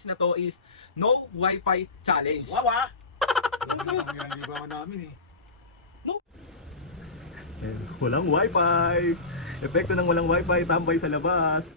challenge na to is no Wi-Fi challenge. Wawa! Yan, libangan namin eh. Walang Wi-Fi. Epekto ng walang Wi-Fi, tambay sa labas.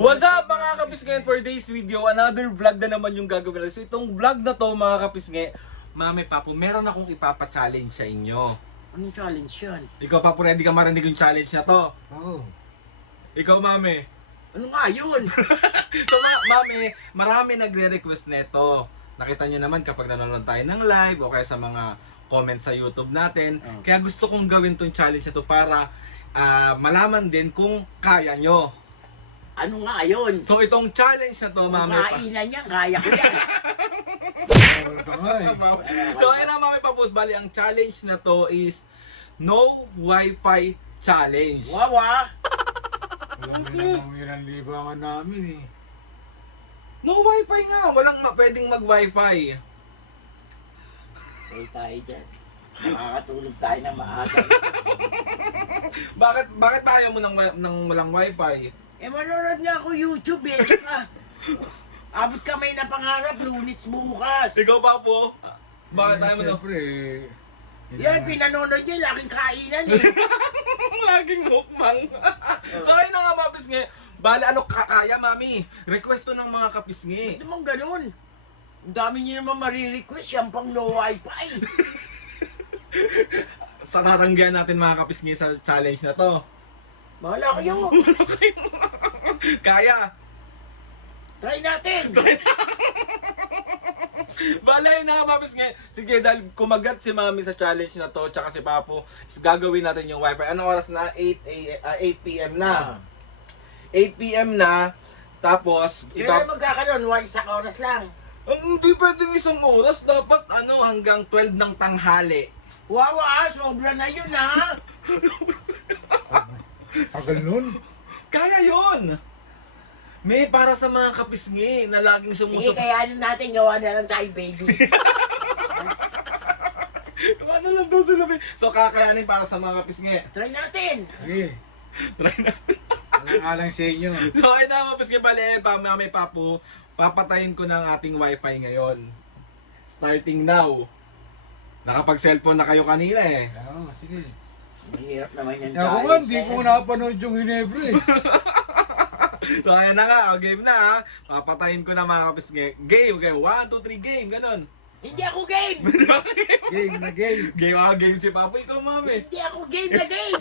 What's up mga kapisnge? For today's video, another vlog na naman yung gagawin natin. So itong vlog na to mga kapisnge, Mami Papo, meron akong ipapa-challenge sa inyo. Anong challenge yan? Ikaw Papo, ready ka marinig yung challenge na to? Oo. Ikaw Mami. Ano nga yun? So Mami, marami nagre-request neto. Nakita nyo naman kapag nanonood tayo ng live o kaya sa mga comments sa YouTube natin. Kaya gusto kong gawin tong challenge na to para malaman din kung kaya nyo. Ano nga yun? So itong challenge na to, Mami. Kainan yan, kaya ko yan. So ayun na Mami Papus, bali ang challenge na to is no Wi-Fi challenge. Wawa! Yan ang libangan namin eh. No Wi-Fi nga, walang pwedeng mag-Wi-Fi. Huwag tayo dyan. Makakatulog tayo na maaga. Bakit ayaw mo ng walang Wi-Fi? Eh manonood nga ako YouTube eh. Saka, abot kamay na pangarap, Lunes bukas. Ikaw pa po? Bakit ayaw mo Siyempre Yan, pinanonood yun, laking kainan eh. laging mukbang. So ayun na nga mga kapisngi. Bali ano kakaya Mami? Request to ng mga kapisngi. Hindi naman ganun. Ang dami nyo naman marirequest, yan pang no wifi. Sa tatanggihan natin mga kapisngi sa challenge na to. Bahala kayo. Kaya. Try natin. Balay na mga kapisngi. Sige, dahil kumagat si Mami sa challenge na to, tsaka si Papo, gagawin natin yung wifi. Anong oras na? 8 p.m. na. 8 p.m. na. Tapos, Kaya magkakaroon, isang oras lang. hindi pwedeng isang oras. Dapat hanggang 12 ng tanghali. Wawa, sobra na yun ha. tagal nun. Kaya yun! May para sa mga kapisngi na laging Sige, sumusok. kayanin natin, gawa na lang tayo, baby. Ano lang daw sila, so kakayanin para sa mga kapisngi. Try natin. Sige. Try natin. Alang sa inyo. So ayun na mga kapisngi, bali, Mami Papo, papatayin ko ng ating wifi ngayon. Starting now. Nakapag-cellphone na kayo kanina eh. Oo, sige. Mahirap naman yan, Ako nga, hindi ko napanood yung Ginebra eh. So ayan na nga, game na ha. Papatayin ko na mga kapisngi. Game, 1, 2, 3, game, ganun. Hindi ako game. Game na game. Game si Papo, ikaw Mami. Hindi ako game na game.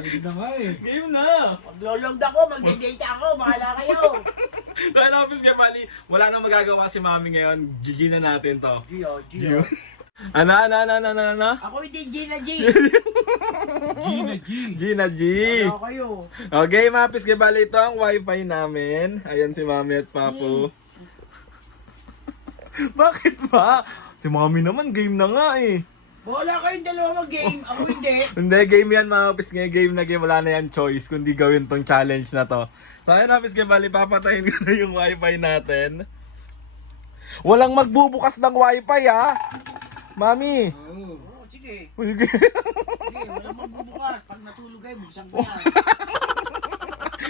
Game na nga eh. Game na. Maglolog ako, magdidate ako, bahala kayo. So ano kapisngi, bali, wala nang magagawa si Mami ngayon. GG na natin to. Gio. Ano? Ako hindi Gina G. Gina G. Gina G. Bahala kayo. Okay, mga kapisngi, bali ito ang wifi namin. Ayan si Mami at Papo. Bakit ba? Si Mami naman, game na nga eh. Bahala kayong dalawa mag-game, ako hindi. Hindi, game yan mga kapisngi. Game na game, wala na yan choice kundi gawin tong challenge na to. So ayun mga kapisngi, bali papatayin ko na yung wifi natin. Walang magbubukas ng wifi ha. Mami. Oo. Oo, sige. Sige. Sige, walang magbubukas. Pag natulog kayo, buksan ko yan.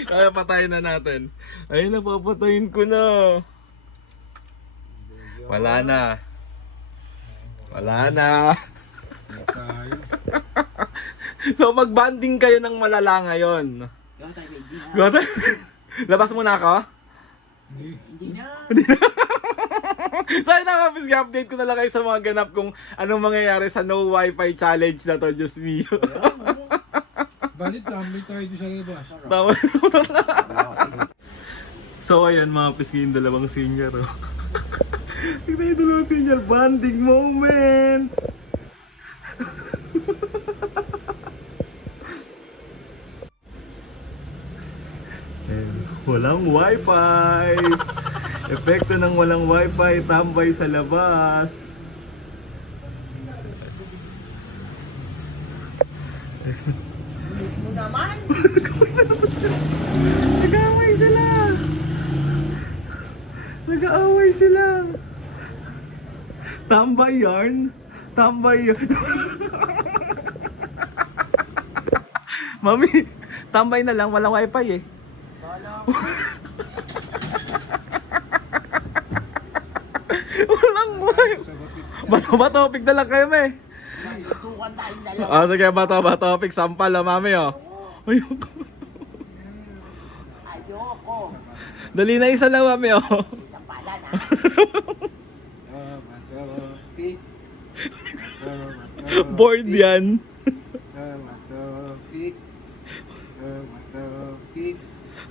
Kaya patayin na natin. Ayun na, papatayin ko na. Wala na. Wala na. Tayo. So magbanding kayo ng malala ngayon. Gawa tayo, baby ha. Gata? Labas muna ako. Hindi na. So ayun na kapis, update ko na lang kayo sa mga ganap kung anong mangyayari sa no wifi challenge na to, just me. Balit tambay tayo doon sa labas. Tama. So ayun mga piski, yung dalawang senior. Oh. Tignan yung dalawang senior, bonding moments. Walang wifi. Epekto ng walang wifi, tambay sa labas. Mo naman. Nag-aaway sila. Nag-aaway sila. Tambay yarn. Tambay yarn. Mami, tambay na lang, walang wifi eh. Wala. Walang wifi. Bato-bato, pig na lang kayo, me. Tutukan tayong dalawa. Ah, sige, bato-bato, pig. Sampal, mami, oh. Ayoko. Ayoko. Dali na isa lang, mami, oh. Isang pala na. Matopik. Bored yan. Matopik. Matopik.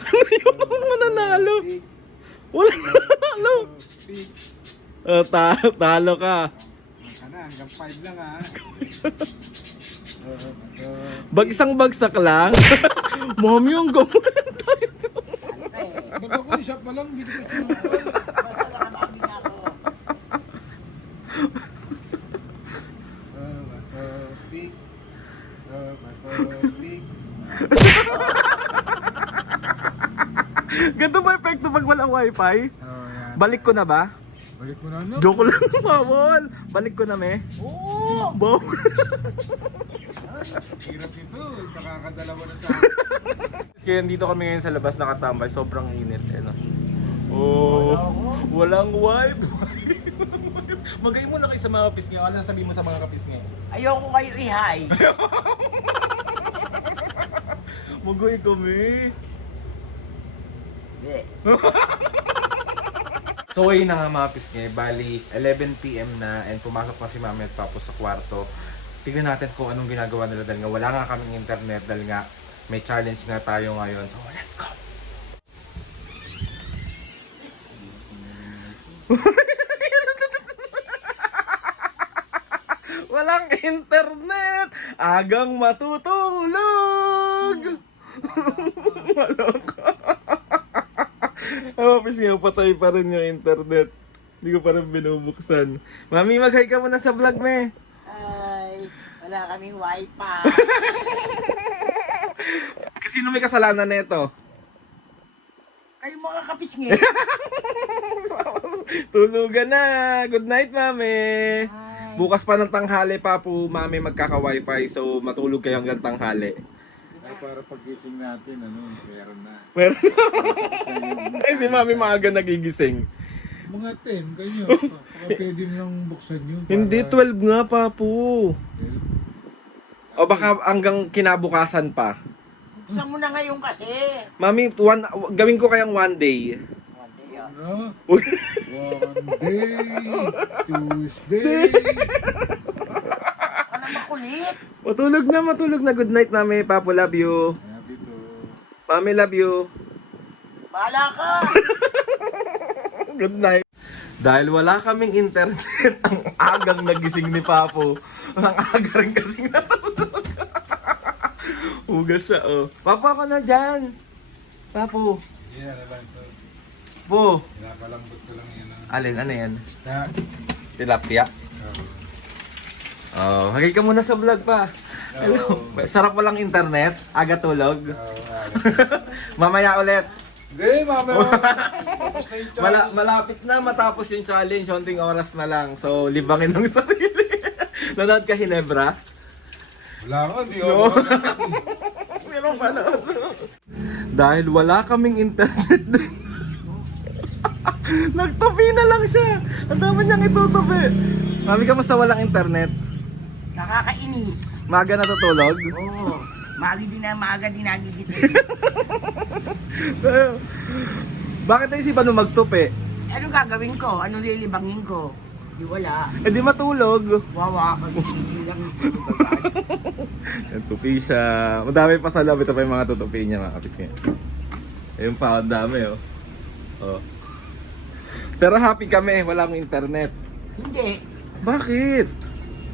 Ano mananalo? Wala nanalo. Talo ka. Sana hanggang 5 lang ha. Isang bagsak lang. Mami, ang gawin tayo. Ba't ako isa pa lang, hindi ko sinukuha. Basta nakabami na ako. Matopik. Matopik. Ganito ba epekto pag walang wifi? Yan. Balik ko na ba? Balik mo na, no? Joke lang, bawal. Balik ko na, me. Oo. Bawal. Hirap ito, nakakadalawa na sa Kaya dito kami ngayon sa labas nakatambay, sobrang init eh, no? Oh, walang wifi. Magay mo na kayo sa mga kapisngi. Ano lang sabihin mo sa mga kapisngi? Ayoko kayo i-hi. Magay kami. Hindi. So ayun na nga mga pisngi, bali 11 PM na and pumasok pa si Mami at Papo sa kwarto. Tignan natin kung anong ginagawa nila dahil nga wala nga kaming internet dahil nga may challenge nga tayo ngayon. So let's go! Walang internet! Agang matutulog! Maloko. Ang office nga, patay pa rin yung internet. Hindi ko pa rin binubuksan. Mami, mag-hi ka muna sa vlog, me. Ay, wala kaming wifi. Sino may kasalanan na ito? Kayo mga kapisngi. Tulugan na. Good night, Mami. Ay. Bukas pa ng tanghali pa po, Mami, magkaka-wifi. So, matulog kayo hanggang tanghali. Ay, para pagkising natin, meron na. Pero, eh, si Mami maaga nagigising. Mga 10 kayo, baka pwede lang buksan yun. Hindi, 12 nga, Papu. O baka hanggang kinabukasan pa. Buksan mo na ngayon kasi. Mami, gawin ko kayang one day. Konti yun. Ano? Monday, Tuesday. Ano makulit? Matulog na. Good night, Mami. Papu, love you. Sabi to. Mami, love you. Bahala ka. Good night. Dahil wala kaming internet, ang agang nagising ni Papo. Ang aga rin kasing natulog. Hugas siya, oh. Papo, ako na dyan. Papo. Yeah, na lang to. Po. Pinapalambot ko lang yan. Alin, ano yan? Na. Tilapia. Oh, hagay ka muna sa vlog pa. Hello. Sarap walang internet, aga tulog. Mamaya ulit. Hindi, mamaya. Tapos na yung challenge. Malapit na matapos yung challenge, konting oras na lang. So, libangin ng sarili. Nanood ka Hinebra? Wala ko, hindi No. ako. Meron pa na. Dahil wala kaming internet. Nagtupi na lang siya. Ang dami niyang itutupi. Mami, kamusta walang internet? Nakakainis. Maaga natutulog? Oo. Maaga din nagigising. Bakit naisipan mo magtupi? Ano gagawin ko? Ano lilibangin ko? Di wala. Eh di matulog. Wawa, kagising lang. Tupi siya. Madami pa sa loob. Ito pa yung mga tutupi niya, mga kapis niya. Ayun pa, ang dami, oh. Oh. Pero happy kami, walang internet. Hindi. Bakit?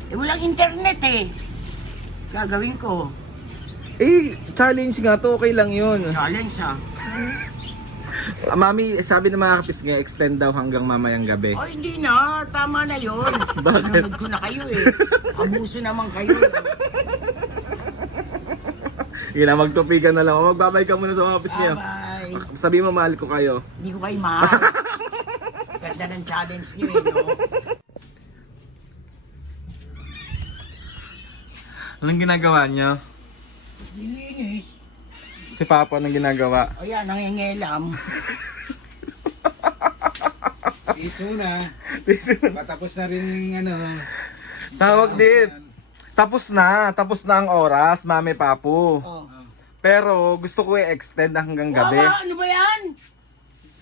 Eh, walang internet eh. Gagawin ko. Eh, challenge nga to, okay lang yun. Challenge ha. Mami, sabi ng mga kapis nga, extend daw hanggang mamayang gabi. Oh, hindi na. Tama na yun. Bakit? Pinunod ko na kayo eh. Abuso naman kayo. Sige na, magtupi ka na lang. Magbabay ka muna sa mga kapis niya. Bye. Sabi mo, mahal ko kayo. Hindi ko kayo mahal. Ganda ng challenge niyo eh, no? Anong ginagawa niyo? Dilinis. Si Papa, anong ginagawa? Ayan, nangingilam. Iso na. Patapos na rin yung Tawag din. Tapos na ang oras, Mami Papu. Oh. Pero gusto ko i-extend hanggang gabi. Wawa, ano ba yan?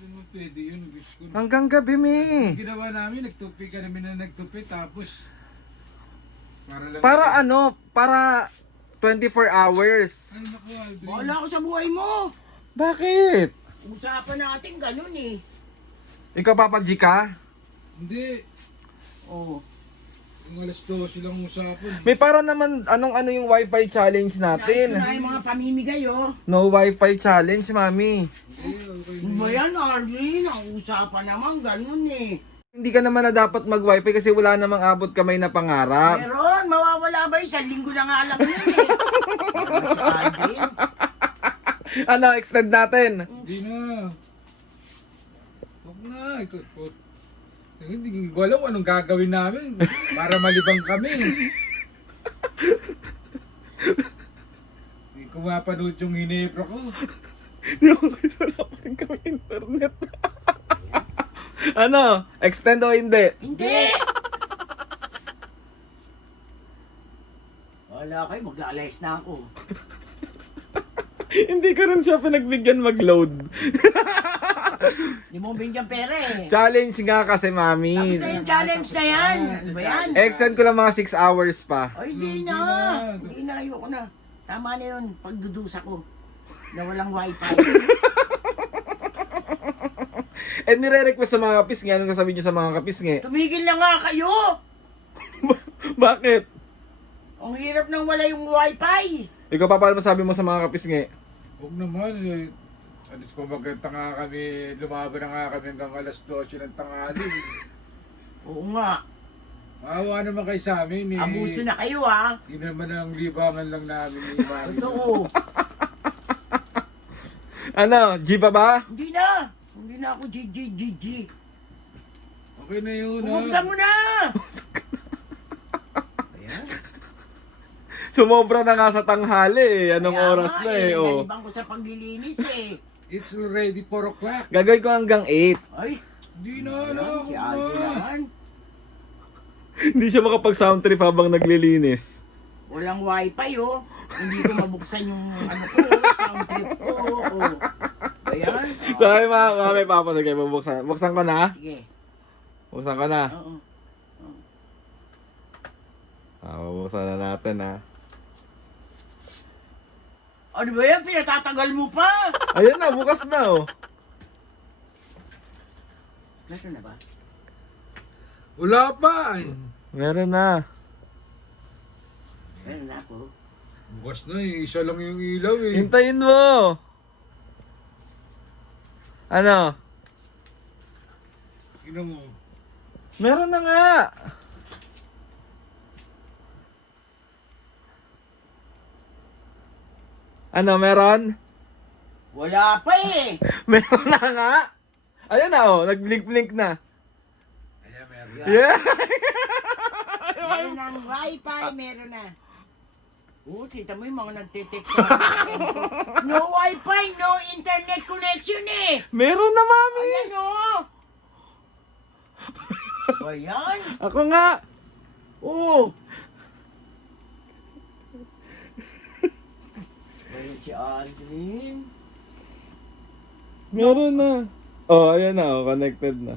Ano pwede yun? Gusto ko. Hanggang gabi, Mi. Ginawa namin, nagtupi ka namin na nagtupi, tapos para lang. Para 24 hours. Ay naku, Aldrin. Wala ko sa buhay mo. Bakit? Usapan natin ganun eh. Ikaw, Papa G ka? Hindi. Oh. Yung alas 12 lang usapan. May para naman, ano yung wifi challenge Nais natin? ko na yung mga pamimigay oh. No wifi challenge, Mami. Hindi, okay Ano ba na. yan, Arvin? Ang usapan naman ganun eh. Hindi ka naman na dapat mag-wifi kasi wala namang abot kamay na pangarap. Meron, mawawala ba? Isang linggo na nga lang yun eh. Si Arvin. Ano, extend natin? Hindi na. Huwag na. Hindi ko alam kung anong gagawin namin para malibang kami. Hindi ko mapanood yung hinepro ko. Hindi ko gusto wala pa rin kami internet. Ano, extend o hindi? Hindi! Wala kayo, maglalayas na ako. Hindi ko rin siya pinagbigyan mag-load. Hindi mo binigyan pera eh. Challenge nga kasi, Mami. Tapos na yung challenge na yan. Ano ba yan? Extend ko lang mga 6 hours pa. Ay, hindi Hindi na. na. Hindi na, ayoko na. Tama na yun, pagdudusa ko. Na walang wifi. And nire-request sa mga kapisngi. Anong sasabihin niyo sa mga kapisngi? Tumigil na nga kayo! Bakit? Ang hirap nang wala yung wifi. Ikaw pa, paano masabi mo sa mga kapisngi? Huwag naman eh. Alis ko magkanta nga kami, lumaban na nga kami hanggang alas 12 ng tanghali. Oo nga. Maawa naman kayo sa amin eh. Abuso na kayo ha. Yun naman ang libangan lang namin ni Mami. Totoo. Ano, G pa ba? Hindi na. Hindi na ako GG. Okay na yun ha. Bubuksan mo na! Ayan. Sumobra na nga sa tanghali eh. Anong Kaya oras nga na eh. Oh. Nalibang ko sa paglilinis eh. It's already 4 o'clock. Gagawin ko hanggang 8. Ay, Di na, ayan, si Aldo naman. Hindi siya makapag-sound trip habang naglilinis. Walang wifi oh. Hindi ko mabuksan yung ano ko, sound trip ko. Oh. Ayan. So ay Mami Papa, sige, bubuksan. Buksan ko na. Sige. Buksan ko na. Oo. Bubuksan na natin ha. Ano ba yan? Pinatatagal mo pa. Ayan na, bukas na oh. Nasaan na ba? Wala pa eh. Meron na. Meron na ako. Bukas na eh. Isa lang yung ilaw eh. Hintayin mo. Ano? Ina mo. Meron na nga. Ano, meron? Wala pa eh. Meron na nga. Ayan na oh, nag-blink-blink na. Ayan, meron. Yeah. Meron ng wifi, meron na. Kita mo yung mga nagtitext sa no wifi, no internet connection eh. Meron na, Mami. Ayan oh. Ayan. Ako nga. Oh. Ayan si Aldrin. Meron na. Oh, ayan na oh, connected na.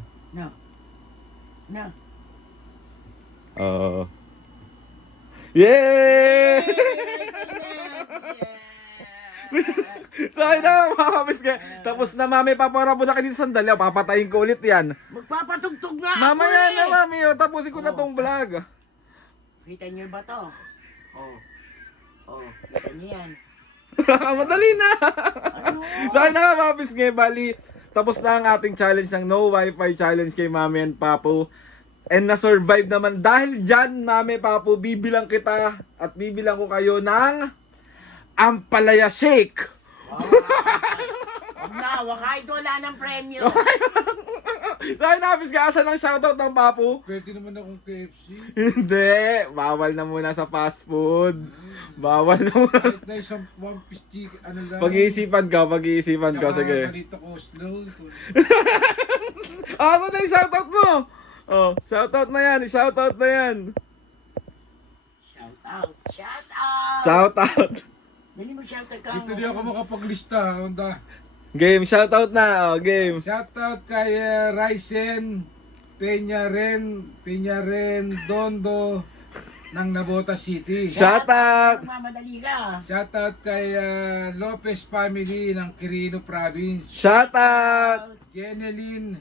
Na. Oo. Yay! So ayun na mga kapisngi. Tapos na, Mami, paparabo na kayo dito sandali. Papatayin ko ulit yan. Magpapatugtog nga ako Mamaya eh. na, Mami. Oh, tapusin ko na tong vlog. Kita niyo ba to? Oh, kita niyo yan. Madali na. Ano? So ayun na mga kapisngi. Bali, tapos na ang ating challenge ng no wifi challenge kay Mami and Papu. And na-survive naman. Dahil dyan, Mami, Papu, bibilang kita at bibilang ko kayo ng Ampalaya Shake. Huwag na, kahit wala ng premyo. Saan napis ka? Asan ang shoutout ng Papu? Pwede naman akong KFC. Hindi. Bawal na muna sa fast food. Bawal na muna. Kahit na isang one piece chicken, ano lang. Pag-iisipan ka. Sige. Kalito ko slow. Asan na yung shoutout mo? Oh, shoutout na yan. Shoutout na yan. Shoutout. Dali mo shoutout ka. Dito di ako makapaglista. Onda. Game, shoutout na. Oh, game. Shoutout kay Ryzen Peñaren Dondo ng Nabota City. Shoutout. Mamadali ka. Shoutout kay Lopez family ng Quirino Province. Shoutout. Jeneline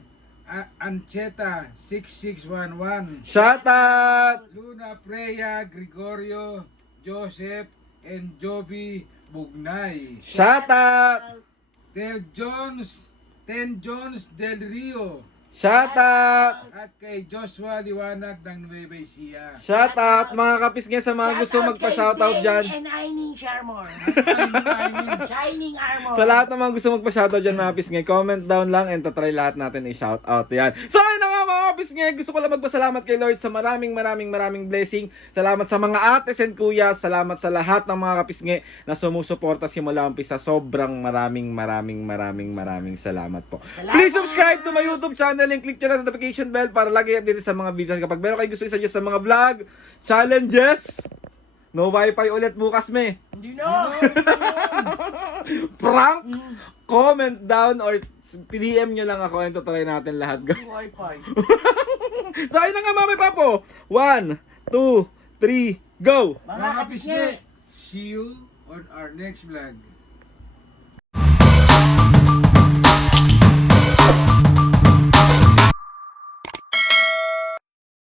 Ancheta 6611. Shoutout. Luna Freya Gregorio Joseph and Joby Bugnay. Shoutout. Ten Jones Del Rio Shoutout. at kay Joshua Liwanag ng Nueva Ecija. Shoutout mga kapisngi sa mga gusto magpa-shoutout dyan. And Shining Armor. Shining Armor. Sa lahat ng mga gusto magpa-shoutout dyan mga kapisngi, comment down lang and tatry lahat natin i-shoutout yan. So ayun na nga mga kapisngi, gusto ko lang magpasalamat kay Lord sa maraming blessing. Salamat sa mga ates and kuya, salamat sa lahat ng mga kapisngi na sumusuporta simula umpisa. Sobrang maraming salamat po. Please subscribe to my YouTube channel and click nyo na notification bell para lagi update sa mga videos. Kapag meron kayo gusto i-suggest sa mga vlog, challenges, no wifi ulit bukas me. Hindi na. Prank, comment down or PM nyo lang ako and tutry natin lahat. Wi-Fi. So ayun na nga Mami Papo. 1, 2, 3, go! Mga kapisne, see you on our next vlog.